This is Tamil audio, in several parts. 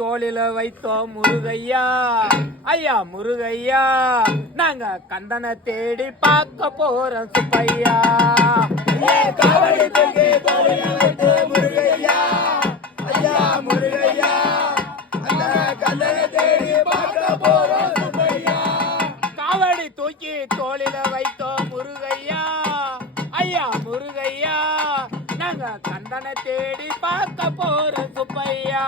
தோளில வைத்தோம் முருகையா, ஐயா முருகையா, நாங்க கந்தனை தேடி பார்க்க போறோம் சுப்பையா. காவடி தூக்கி தோளில வைத்து முருகையா, ஐயா முருகையா, அந்த கந்தனை தேடி பார்க்க போறோம் சுப்பையா. காவடி தூக்கி தோளில வைத்தோம் முருகையா, ஐயா முருகையா, நாங்க கந்தனை தேடி பார்க்க போறோம் சுப்பையா.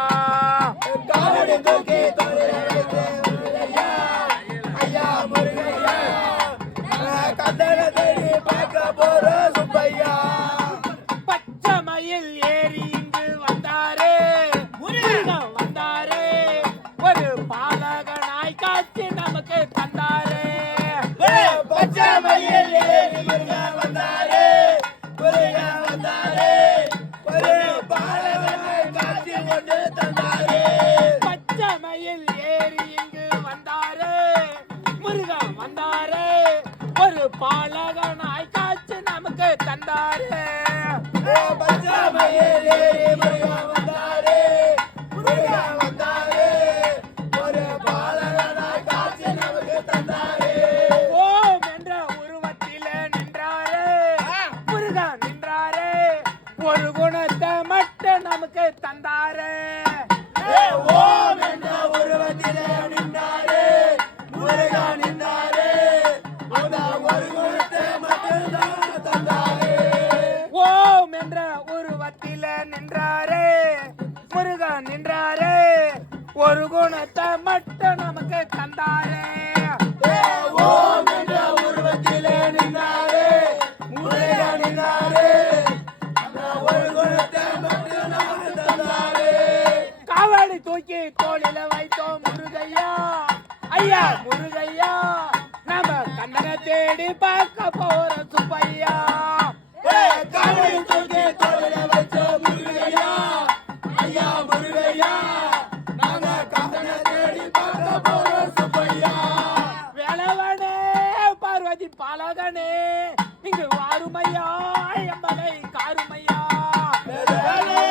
காவடி தூக்கி தோளில வைத்து முருகையா, ஐயா முருகையா, கந்தனை தேடி பார்க்க போறோம் சுப்பையா. பச்சை மயில் ஏறி இங்கு வந்தாரே முருகன் வந்தாரே, ஒரு பாலகனாய் காட்சி நமக்கு தந்தாரே. பச்சை மயில் ஏறி முருகன் வந்தாரே, முருகன் வந்தாரே, ஒரு பாலகனாய் காட்சி கொண்டு தந்தாரே. பச்சை மயில் ஏறி இங்கு வந்தாரே முருகன் வந்தாரே, ஒரு பாலகனாய் காட்சி நமக்கு தந்தாரே. பச்சை மயில் ஏறி முருகன் வந்தாரே, முருகன் வந்தாரே, ஒரு பாலகனாய் காட்சி நமக்கு தந்தாரே. ஓம் என்ற உருவத்தில நின்றாரே முருகன் நின்றாரே, ஒரு குணத்தை மட்டும் நமக்கு தந்தாரே. ஓம் என்ற உருவத்திலே நின்றாரே, முருகன் நின்றாரே, அந்த ஒரு குணத்தை மட்டும்தான் தந்தாரே. ஓம் என்ற உருவத்தில நின்றாரே முருகன் நின்றாரே, ஒரு குணத்தை மட்டும் நமக்கு தந்தாரே. ஓம் என்ற உருவத்திலே நின்றாரே, முருகன் நின்றாரே, அந்த ஒரு குணத்தை மட்டும் நமக்கு தந்தாரே. காவடி தூக்கி தோளில வைத்தோம் முருகையா, ஐயா முருகையா, நாம கண்ணனை தேடி பார்க்க போறோம் சுப்பையா. காவடி தூக்கி தோளில வைத்தோம் முருகையா, ஐயா முருகையா, நாங்க கந்தனை தேடி பார்க்க போறோம் சுப்பையா. வேலவனே பார்வதி பாலகனே, இங்கு வாருமையா எம்மனை காருமையா. வேலவனே,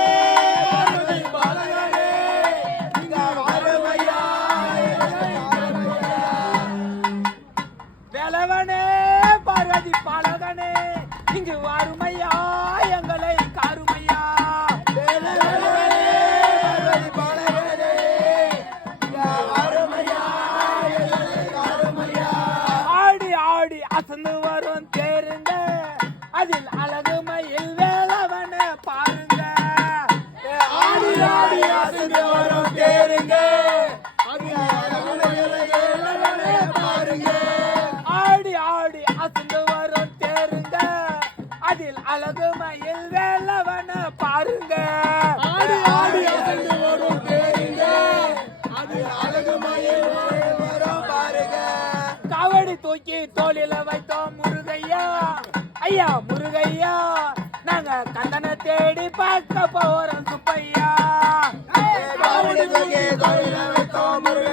பார்வதி பாலகனே, இங்க வாருமையா, எங்களை காருமையா. வேலவனே பார்வதி பாலகனே, இங்கு வாருமையா எங்களை காருமையா. வேலவனே, பார்வதி பாலகனே, இங்க வாருமையா, எங்களை காருமையா. ஆடி ஆடி அசந்து வரும் தேருங்க, அதில் அழகு மயில் வேலவன பாருங்க. ஆடி ஆடி அசைந்து வரும் தேருங்க, அங்கே அழகுமயிலை வேலவனே பாருங்க. ஆடி ஆடி அசந்து வரும் தேருங்க, அதில் அழகு மயில் வேலவன பாருங்க. ஆடி ஆடி அசைந்து வரும் தேருங்க, அது அழகுமயில் வரும் பாருங்க. காவடி தூக்கி தோளில வைத்தோம் முருகையா, ஐயா முருகையா, நாங்க கந்தனை தேடி பார்க்க போறோம் சுப்பையா. காவடி தூக்கி தோளில வைத்தோம் முருகன்